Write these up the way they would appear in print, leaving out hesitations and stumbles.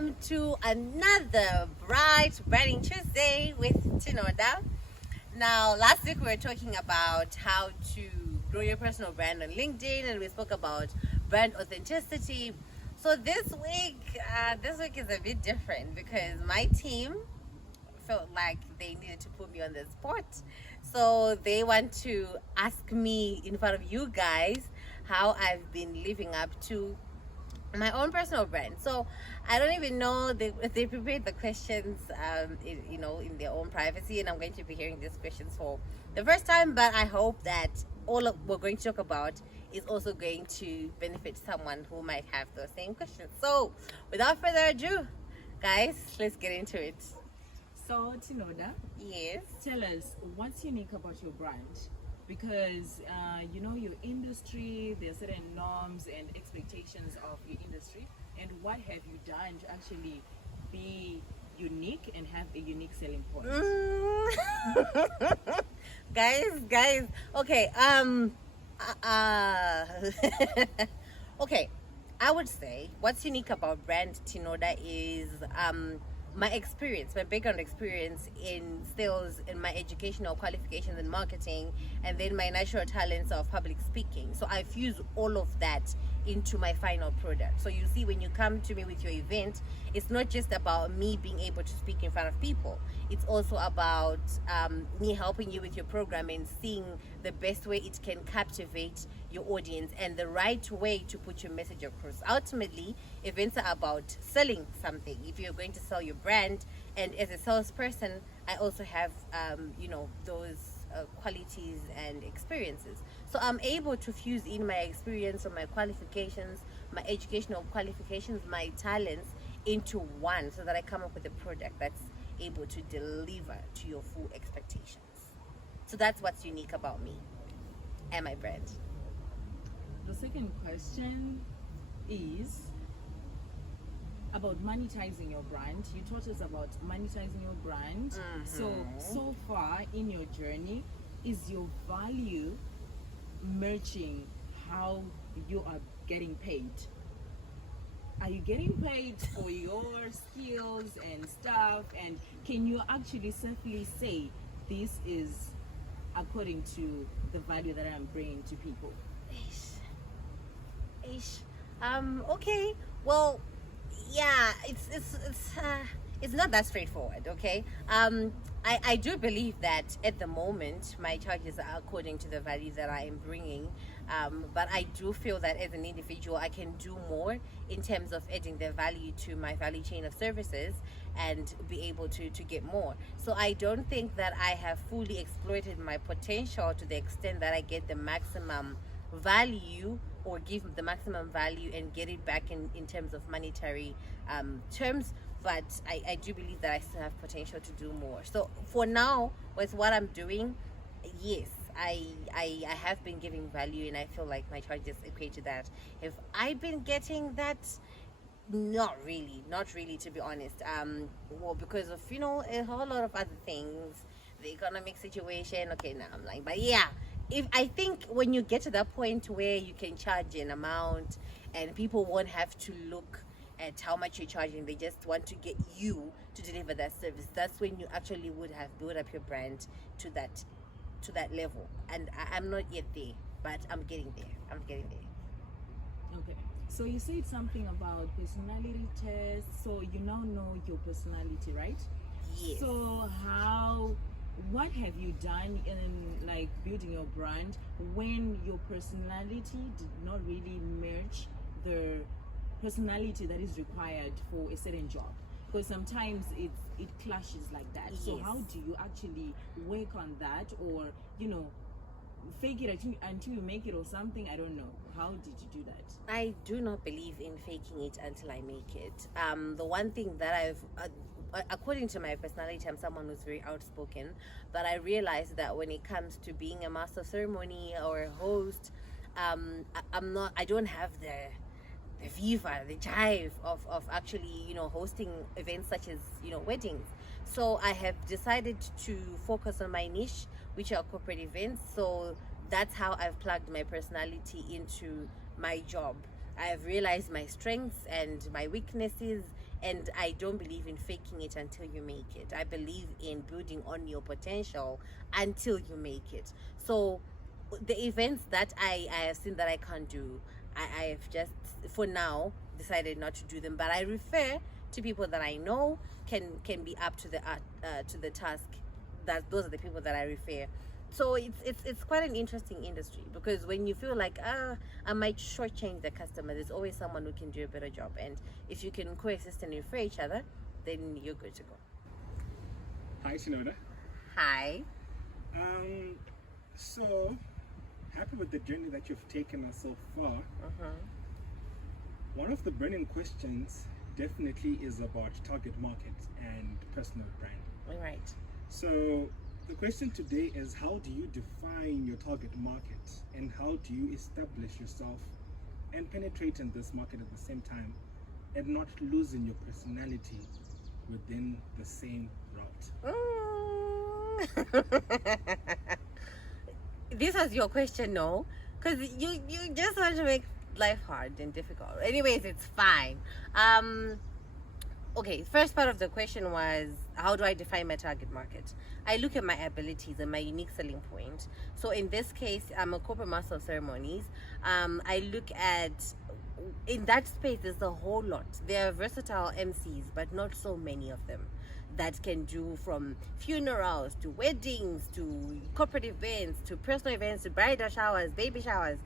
welcome to another bright branding Tuesday with Tinoda. Now, last week we were talking about how to grow your personal brand on LinkedIn, and we spoke about brand authenticity. So this week is a bit different because my team felt like they needed to put me on the spot. So they want to ask me in front of you guys how I've been living up to my own personal brand. So I don't even know if they prepared the questions in their own privacy, and I'm going to be hearing these questions for the first time, but I hope that all of we're going to talk about is also going to benefit someone who might have those same questions. So without further ado, guys, let's get into it. So, Tinoda, Yes. tell us what's unique about your brand, because your industry, there are certain norms and expectations of your industry, and what have you done to actually be unique and have a unique selling point? Guys, okay, okay, I would say what's unique about brand Tinoda is my experience, my background experience in sales, in my educational qualifications in marketing, and then my natural talents of public speaking. So I fuse all of that into my final product. So you see, when you come to me with your event, it's not just about me being able to speak in front of people. It's also about me helping you with your program and seeing the best way it can captivate your audience and the right way to put your message across. Ultimately, events are about selling something. If you're going to sell your brand, and as a salesperson, I also have those qualities and experiences. So I'm able to fuse in my experience or my qualifications, my educational qualifications, my talents into one, so that I come up with a product that's able to deliver to your full expectations. So that's what's unique about me and my brand. The second question is about monetizing your brand. You taught us about monetizing your brand. So far in your journey, is your value merging how you are getting paid? Are you getting paid for your skills and stuff? And can you actually safely say this is according to the value that I'm bringing to people? Okay. Well, yeah, it's not that straightforward. Okay. I do believe that at the moment my charges are according to the value that I am bringing, but I do feel that as an individual I can do more in terms of adding the value to my value chain of services and be able to get more. So I don't think that I have fully exploited my potential to the extent that I get the maximum value or give the maximum value and get it back in terms of monetary terms. But I do believe that I still have potential to do more. So for now, with what I'm doing, yes, I have been giving value, and I feel like my charges equate to that. If I've been getting that, not really, to be honest. Well, because of a whole lot of other things, the economic situation. Okay, now I'm lying, but yeah. If I think when you get to that point where you can charge an amount and people won't have to look at how much you're charging, they just want to get you to deliver that service, that's when you actually would have built up your brand to that level. And I'm not yet there, but I'm getting there. Okay. So you said something about personality tests. So you now know your personality, right? Yes. So what have you done in like building your brand when your personality did not really merge the personality that is required for a certain job? Because sometimes it clashes like that. So Yes. how do you actually work on that, or fake it until you make it or something? I don't know. How did you do that? I do not believe in faking it until I make it. The one thing that according to my personality, I'm someone who's very outspoken, but I realized that when it comes to being a master of ceremony or a host, I don't have the viva, the jive of actually, hosting events such as, weddings. So I have decided to focus on my niche, which are corporate events. So that's how I've plugged my personality into my job. I have realized my strengths and my weaknesses And I don't believe in faking it until you make it. I believe in building on your potential until you make it. So the events that I have seen that I can't do, I have just for now decided not to do them. But I refer to people that I know can be up to the task. That those are the people that I refer. So it's quite an interesting industry, because when you feel like I might shortchange the customer, there's always someone who can do a better job. And if you can coexist and refer each other, then you're good to go. Hi, Tinoda. Hi. So happy with the journey that you've taken us so far. One of the burning questions definitely is about target market and personal brand. All right. So the question today is, how do you define your target market, and how do you establish yourself and penetrate in this market at the same time, and not losing your personality within the same route? This was your question, no? Because you just want to make life hard and difficult. Anyways, it's fine. Okay, first part of the question was, how do I define my target market? I look at my abilities and my unique selling point. So in this case, I'm a corporate master of ceremonies. I look at, in that space, there's a whole lot. There are versatile MCs, but not so many of them that can do from funerals to weddings to corporate events to personal events to bridal showers, baby showers,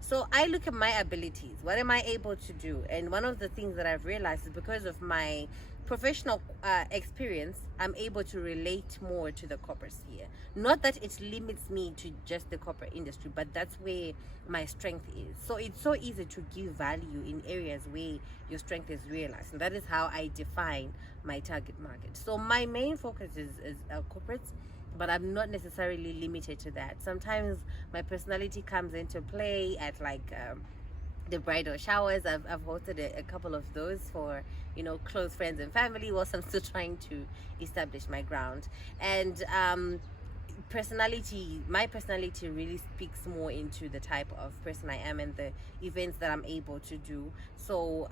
So I look at my abilities. What am I able to do? And one of the things that I've realized is, because of my professional experience, I'm able to relate more to the corporate sphere. Not that it limits me to just the corporate industry, but that's where my strength is. So it's so easy to give value in areas where your strength is realized. And that is how I define my target market. So my main focus is corporates, but I'm not necessarily limited to that. Sometimes my personality comes into play at the bridal showers. I've hosted a couple of those for close friends and family, whilst I'm still trying to establish my ground. And my personality really speaks more into the type of person I am and the events that I'm able to do. So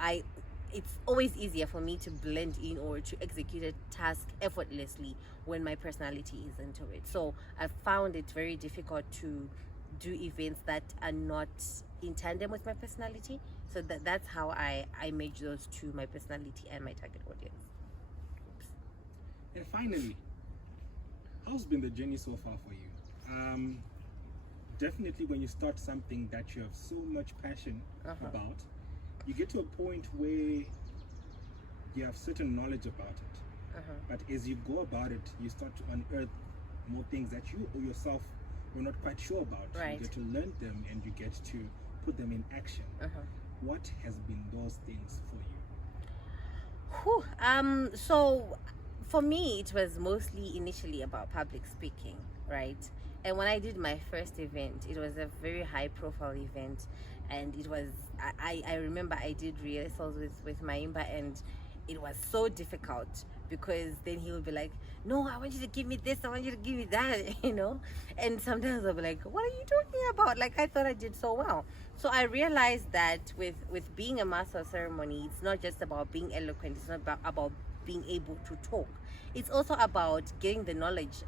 it's always easier for me to blend in or to execute a task effortlessly when my personality is into it. So I've found it very difficult to do events that are not in tandem with my personality. So that's how I merge those two, my personality and my target audience. Oops. And finally, how's been the journey so far for you? Definitely when you start something that you have so much passion about, you get to a point where you have certain knowledge about it. But as you go about it, you start to unearth more things that you or yourself were not quite sure about. Right. You get to learn them and you get to put them in action. What has been those things for you? So for me, it was mostly initially about public speaking, right? And when I did my first event, it was a very high profile event, and it was I remember I did rehearsals with Maimba, and it was so difficult, because then he would be like, no, I want you to give me this, I want you to give me that, and sometimes I'll be like, what are you talking about? Like, I thought I did so well. So I realized that with being a master of ceremony, it's not just about being eloquent, it's not about being able to talk. It's also about getting the knowledge.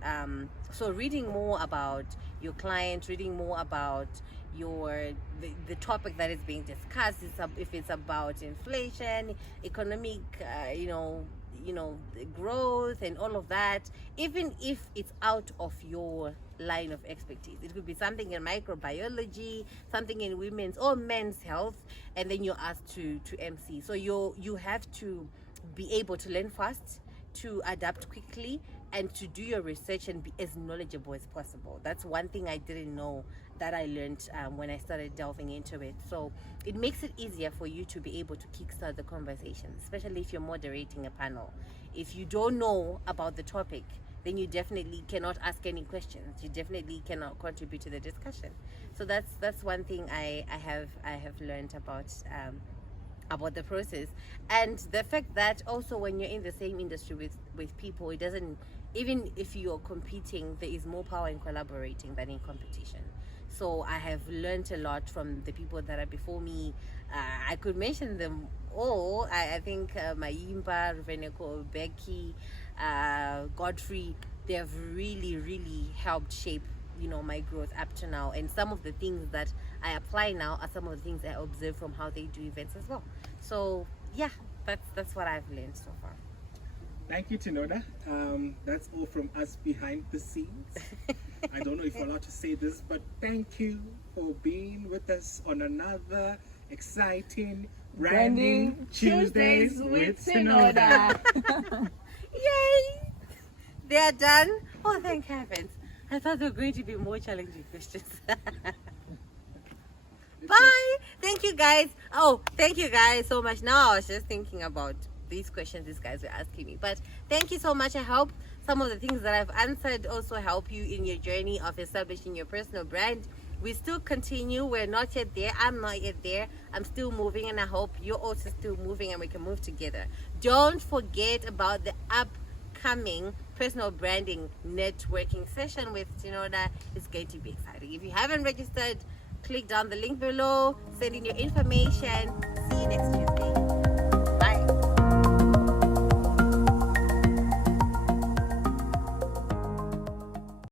So reading more about your client, reading more about the topic that is being discussed. If it's about inflation, economic, growth and all of that, even if it's out of your line of expertise. It could be something in microbiology, something in women's or men's health, and then you're asked to MC. So you have to be able to learn fast, to adapt quickly, and to do your research and be as knowledgeable as possible. That's one thing I didn't know that I learned when I started delving into it. So it makes it easier for you to be able to kickstart the conversation, especially if you're moderating a panel. If you don't know about the topic, then you definitely cannot ask any questions. You definitely cannot contribute to the discussion. So that's one thing I have learned about the process. And the fact that also when you're in the same industry with people, it doesn't, even if you're competing, there is more power in collaborating than in competition. So I have learned a lot from the people that are before me. I could mention them all, I think Mayimba, Ruveneko, Becky, Godfrey, they've really helped shape, you know, my growth up to now. And some of the things that I apply now are some of the things I observe from how they do events as well. So yeah, that's what I've learned so far. Thank you, Tinoda. That's all from us behind the scenes. I don't know if we're allowed to say this, but thank you for being with us on another exciting Branding Tuesdays with Tinoda. Yay! They are done. Oh, thank heavens. I thought there were going to be more challenging questions. Bye. Thank you guys. Oh, thank you guys so much. Now I was just thinking about these questions these guys were asking me. But thank you so much. I hope some of the things that I've answered also help you in your journey of establishing your personal brand. We still continue. We're not yet there. I'm not yet there. I'm still moving, and I hope you're also still moving and we can move together. Don't forget about the upcoming personal branding networking session with Tinoda. It's going to be exciting. If you haven't registered, click down the link below, send in your information. See you next week.